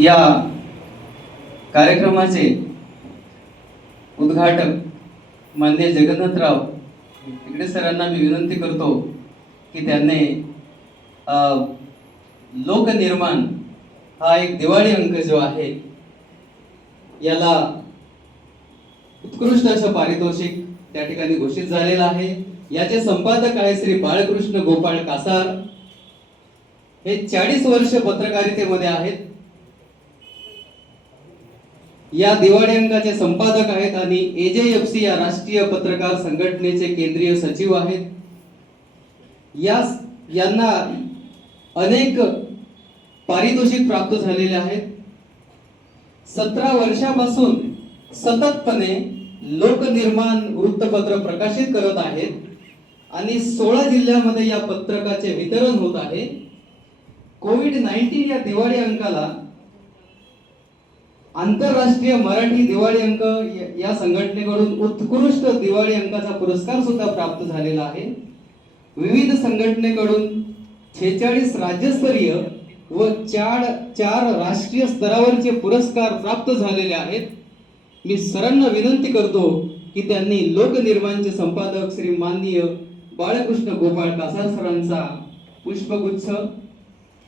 या कार्यक्रमाचे उद्घाटक माननीय जगन्नाथराव तिकडे सरांना मी विनंती करतो की त्यांनी लोकनिर्माण हा एक दिवाळी अंक जो आहे याला उत्कृष्ट असं पारितोषिक त्या ठिकाणी घोषित झालेलं आहे। याचे संपादक आहे श्री बाळकृष्ण गोपाळ कासार। हे 40 वर्ष पत्रकारितेमध्ये आहेत। या दिवाळी अंकाचे संपादक आहेत आणि AJFC या राष्ट्रीय पत्रकार संघटनेचे केंद्रीय सचिव आहेत। यांना अनेक पारितोषिक प्राप्त झालेले आहेत। 17 वर्षापासून सततपणे लोकनिर्माण वृत्तपत्र प्रकाशित करत आहेत आणि 16 जिल्ह्यामध्ये या पत्रकाचे वितरण होत आहे। कोविड-19 या दिवाळी अंकाला आंतरराष्ट्रीय मराठी दिवाळी अंक या संघटनेकडून उत्कृष्ट दिवाळी अंकाचा पुरस्कार सुद्धा प्राप्त झालेला आहे। विविध संघटनेकडून 46 राज्यस्तरीय व 4 राष्ट्रीय स्तरावरचे पुरस्कार प्राप्त झालेले आहेत। मी सरांना विनंती करतो की त्यांनी लोकनिर्माणचे संपादक श्री माननीय बाळकृष्ण गोपाळ कासार सरांचा पुष्पगुच्छ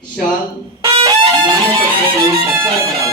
शाल मानपत्र देऊन सत्कार करावा।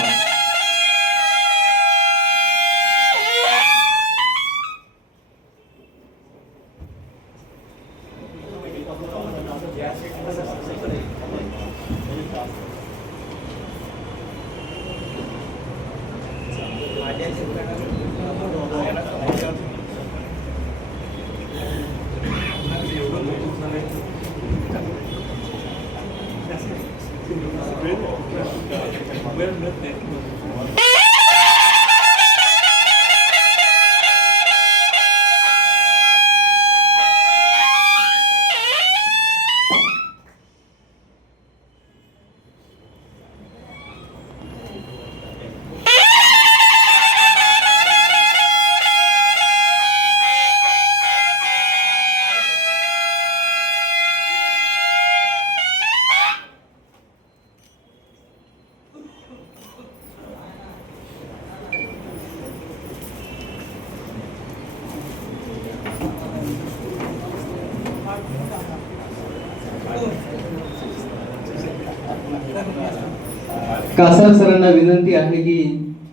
कासार सरांना विनंती आहे की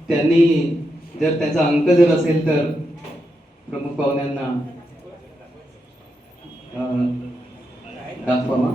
त्यांनी जर त्याचा अंक जर असेल तर प्रमुख पाहुण्यांना दाखवावा।